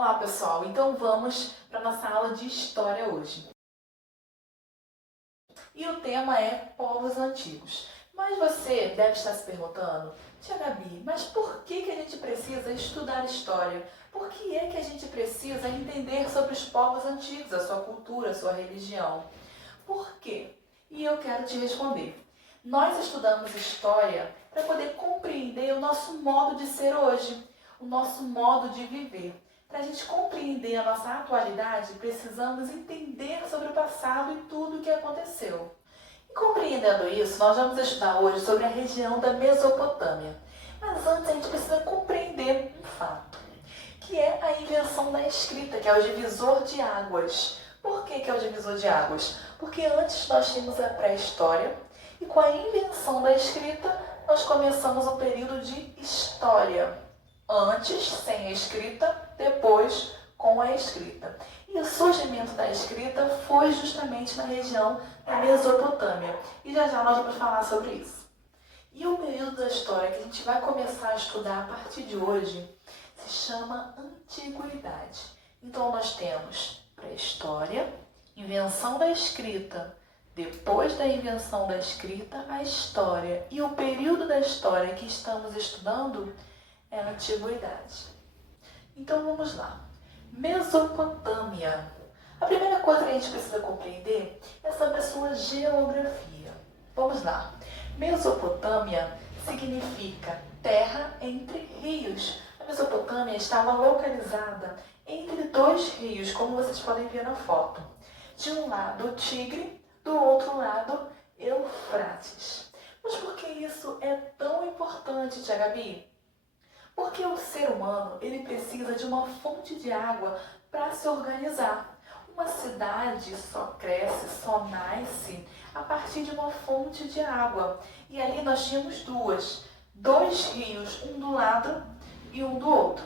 Olá pessoal, então vamos para a nossa aula de História hoje. E o tema é povos antigos. Mas você deve estar se perguntando, Tia Gabi, mas por que a gente precisa estudar História? Por que é que a gente precisa entender sobre os povos antigos, a sua cultura, a sua religião? Por quê? E eu quero te responder. Nós estudamos História para poder compreender o nosso modo de ser hoje, o nosso modo de viver. Para a gente compreender a nossa atualidade, precisamos entender sobre o passado e tudo o que aconteceu. E compreendendo isso, nós vamos estudar hoje sobre a região da Mesopotâmia. Mas antes a gente precisa compreender um fato, que é a invenção da escrita, que é o divisor de águas. Por que é o divisor de águas? Porque antes nós tínhamos a pré-história e com a invenção da escrita nós começamos o período de história. Antes, sem a escrita, depois, com a escrita. E o surgimento da escrita foi justamente na região da Mesopotâmia. E já nós vamos falar sobre isso. E o período da história que a gente vai começar a estudar a partir de hoje se chama Antiguidade. Então nós temos pré-história, invenção da escrita, depois da invenção da escrita, a história. E o período da história que estamos estudando é a Antiguidade. Então vamos lá. Mesopotâmia. A primeira coisa que a gente precisa compreender é sobre a sua geografia. Vamos lá. Mesopotâmia significa terra entre rios. A Mesopotâmia estava localizada entre dois rios, como vocês podem ver na foto. De um lado o Tigre, do outro lado Eufrates. Mas por que isso é tão importante, Tia Gabi? Porque o ser humano ele precisa de uma fonte de água para se organizar. Uma cidade só cresce, só nasce a partir de uma fonte de água. E ali nós tínhamos dois rios, um do lado e um do outro.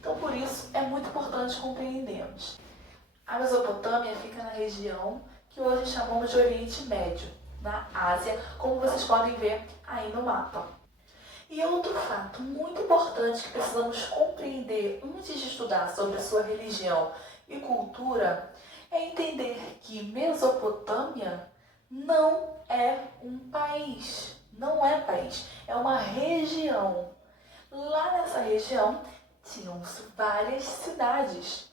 Então por isso é muito importante compreendermos. A Mesopotâmia fica na região que hoje chamamos de Oriente Médio, na Ásia, como vocês podem ver aí no mapa. E outro fato muito importante que precisamos compreender antes de estudar sobre a sua religião e cultura é entender que Mesopotâmia não é um país. Não é país, é uma região. Lá nessa região tinham várias cidades.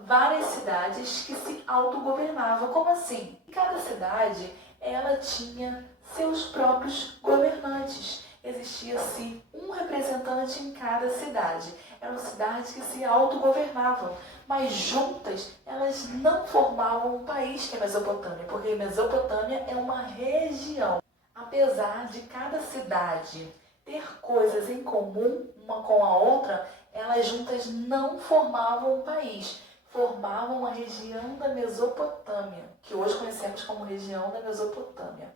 Várias cidades que se autogovernavam. Como assim? Cada cidade ela tinha seus próprios governantes. Existia-se um representante em cada cidade. Eram cidades que se autogovernavam, mas juntas elas não formavam um país que é a Mesopotâmia, porque a Mesopotâmia é uma região. Apesar de cada cidade ter coisas em comum uma com a outra, elas juntas não formavam um país, formavam uma região da Mesopotâmia, que hoje conhecemos como região da Mesopotâmia.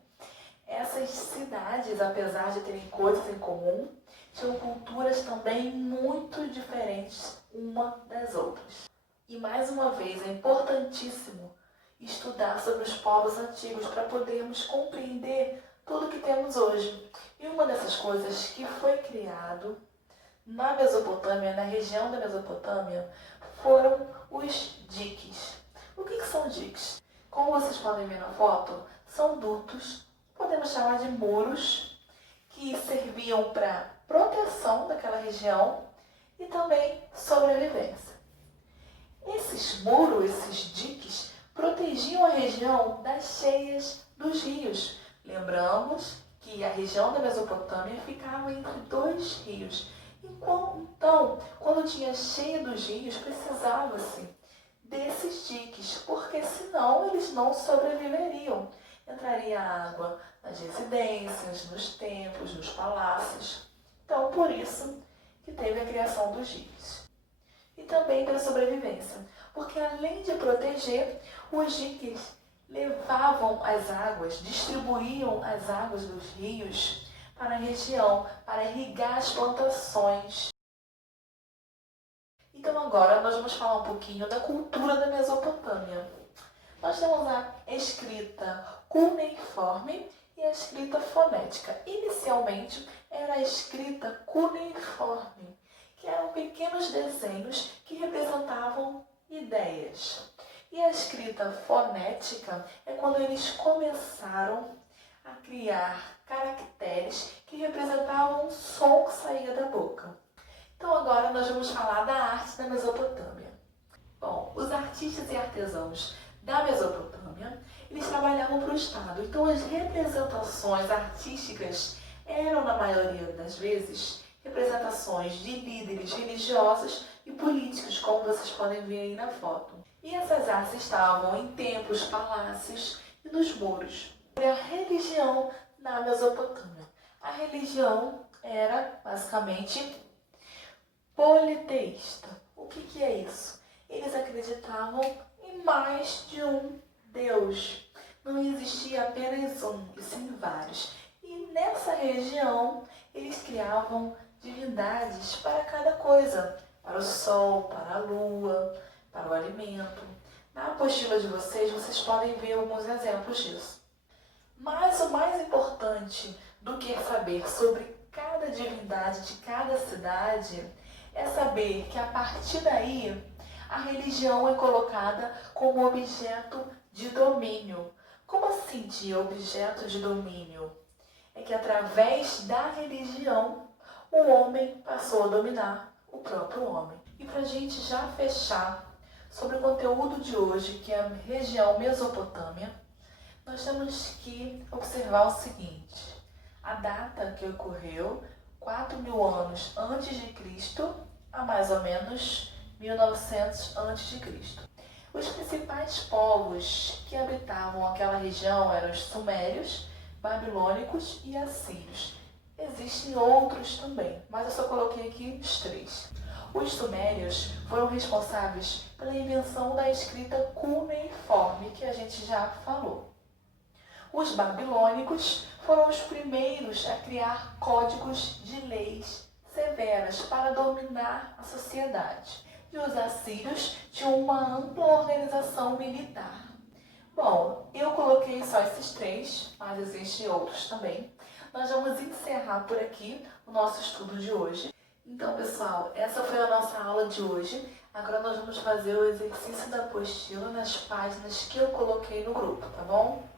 Essas cidades, apesar de terem coisas em comum, tinham culturas também muito diferentes uma das outras. E mais uma vez é importantíssimo estudar sobre os povos antigos para podermos compreender tudo que temos hoje. E uma dessas coisas que foi criado na Mesopotâmia, na região da Mesopotâmia, foram os diques. O que são diques? Como vocês podem ver na foto, são dutos, podemos chamar de muros, que serviam para proteção daquela região e também sobrevivência. Esses muros, esses diques, protegiam a região das cheias dos rios. Lembramos que a região da Mesopotâmia ficava entre dois rios. Então, quando tinha cheia dos rios, precisava-se desses diques, porque senão eles não sobreviveriam. Entraria água nas residências, nos templos, nos palácios. Então, por isso que teve a criação dos diques. E também da sobrevivência, porque além de proteger, os diques levavam as águas, distribuíam as águas dos rios para a região, para irrigar as plantações. Então agora nós vamos falar um pouquinho da cultura da Mesopotâmia. Nós temos a escrita cuneiforme e a escrita fonética. Inicialmente era a escrita cuneiforme. que eram pequenos desenhos que representavam ideias. E a escrita fonética é quando eles começaram a criar caracteres que representavam um som que saía da boca. Então agora nós vamos falar da arte da Mesopotâmia. Bom, os artistas e artesãos da Mesopotâmia, eles trabalhavam para o Estado. Então as representações artísticas eram, na maioria das vezes, representações de líderes religiosos e políticos, como vocês podem ver aí na foto. E essas artes estavam em templos, palácios e nos muros. A religião na Mesopotâmia. A religião era, basicamente, politeísta. O que é isso? Eles acreditavam em mais de um Deus. Não existia apenas um, e sim vários. E nessa região, eles criavam divindades para cada coisa. Para o sol, para a lua, para o alimento. Na apostila de vocês podem ver alguns exemplos disso. Mas o mais importante do que saber sobre cada divindade de cada cidade é saber que a partir daí a religião é colocada como objeto de domínio. Como assim de objeto de domínio? É que através da religião o homem passou a dominar o próprio homem. E para a gente já fechar sobre o conteúdo de hoje, que é a região Mesopotâmia, nós temos que observar o seguinte: a data que ocorreu 4.000 anos antes de Cristo a mais ou menos 1900 antes de Cristo. Os principais povos que habitavam aquela região eram os sumérios, babilônicos e assírios. Existem outros também, mas eu só coloquei aqui os 3. Os sumérios foram responsáveis pela invenção da escrita cuneiforme, que a gente já falou. Os babilônicos foram os primeiros a criar códigos de leis severas para dominar a sociedade. E os assírios tinham uma ampla organização militar. Bom, eu coloquei só esses 3, mas existem outros também. Nós vamos encerrar por aqui o nosso estudo de hoje. Então, pessoal, essa foi a nossa aula de hoje. Agora nós vamos fazer o exercício da apostila nas páginas que eu coloquei no grupo, tá bom?